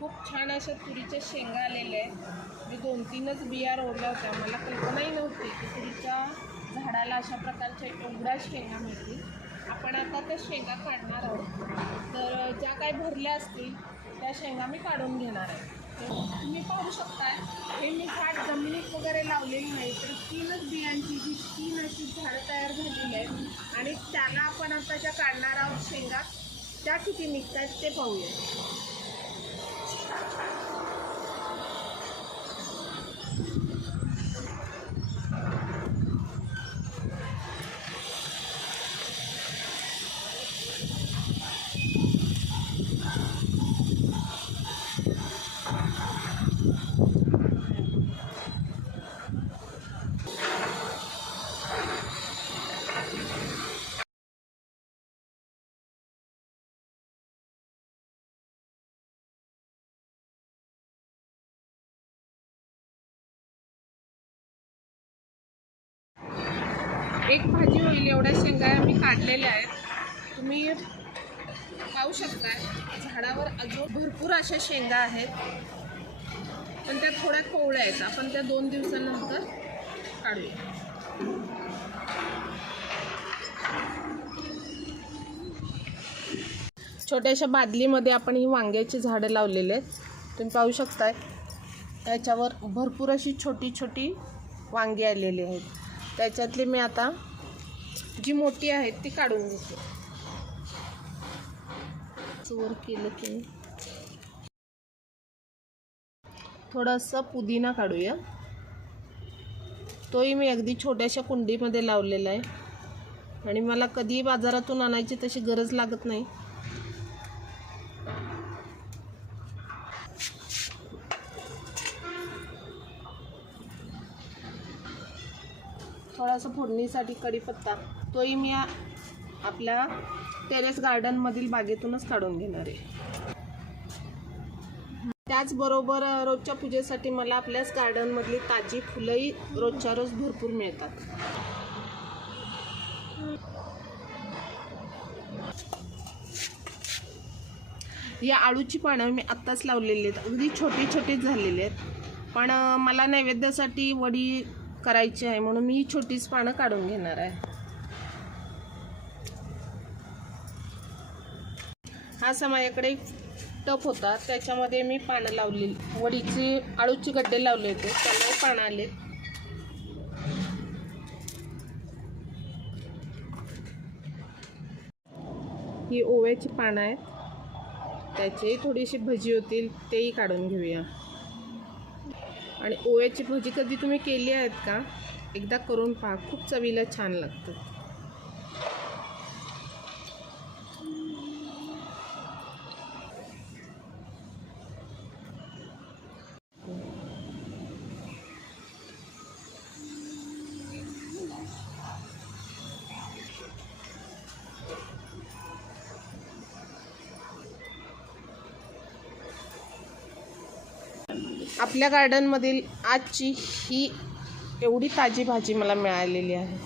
खूप छान अशा तुरीच्या शेंगा आलेल्या आहेत। मी 2-3च बिया रोवल्या होत्या। मला कल्पनाही नव्हती की तुरीच्या झाडाला अशा प्रकारच्या एवढ्या शेंगा मिळतील। आपण आता त्या शेंगा काढणार आहोत। तर ज्या काही भरल्या असतील त्या शेंगा मी काढून घेणार आहे। तुम्ही पाहू शकताय हे मी झाड जमिनीत वगैरे लावलेली नाही, तर 3च बियांची जी 3 अशी झाडं तयार झालेली आहेत आणि त्याला आपण आता ज्या काढणार आहोत शेंगा त्या किती निघत आहेत ते पाहूया। एक भाजी होईल एवढ्या शेंगा मी काढलेल्या आहेत। तुम्ही पाहू शकताय झाडावर अजून भरपूर अशा शेंगा आहेत, पण त्या थोड्या कोवळ्या आहेत। आपण त्या 2 दिवसानंतर काढूया। छोट्याशा बादलीमध्ये आपण ही वांग्याची झाडं लावलेली आहेत। तुम्ही पाहू शकताय त्याच्यावर भरपूर अशी छोटी छोटी वांगी आलेली आहेत। त्याच्यातली मी आता जी मोठी आहेत ती काढून घेते। चोर केलं की थोडासा पुदिना काढूया। तोही मी अगदी छोट्याशा कुंडीमध्ये लावलेला आहे आणि मला कधी बाजारातून आणायची तशी गरज लागत नाही। थोडासा फोडणीसाठी कढीपत्ता तोही मी आपल्या टेरेस गार्डनमधील बागेतूनच काढून घेणार आहे। त्याचबरोबर रोजच्या पूजेसाठी मला आपल्याच गार्डनमधली ताजी फुलंही रोजच्या रोज भरपूर मिळतात। या आळूची पानं मी आत्ताच लावलेली आहेत, अगदी छोटी छोटीच झालेली आहेत, पण मला नैवेद्यासाठी वडी करायची आहे म्हणून मी ही छोटीच पानं काढून घेणार आहे। हा माझ्याकडे टप होता त्याच्यामध्ये मी पानं लावलेली, वडीची आळूची गड्डे लावले होते, त्याला पानं आले। ही ओव्याची पानं आहेत, त्याची थोडीशी भजी होतील तेही काढून घेऊया। आणि ओव्याची भजी कधी तुम्ही केली आहेत का? एकदा करून पहा, खूप चवीला छान लागतं। आपल्या गार्डनमधील आजची ही एवढी ताजी भाजी मला मिळालेली आहे।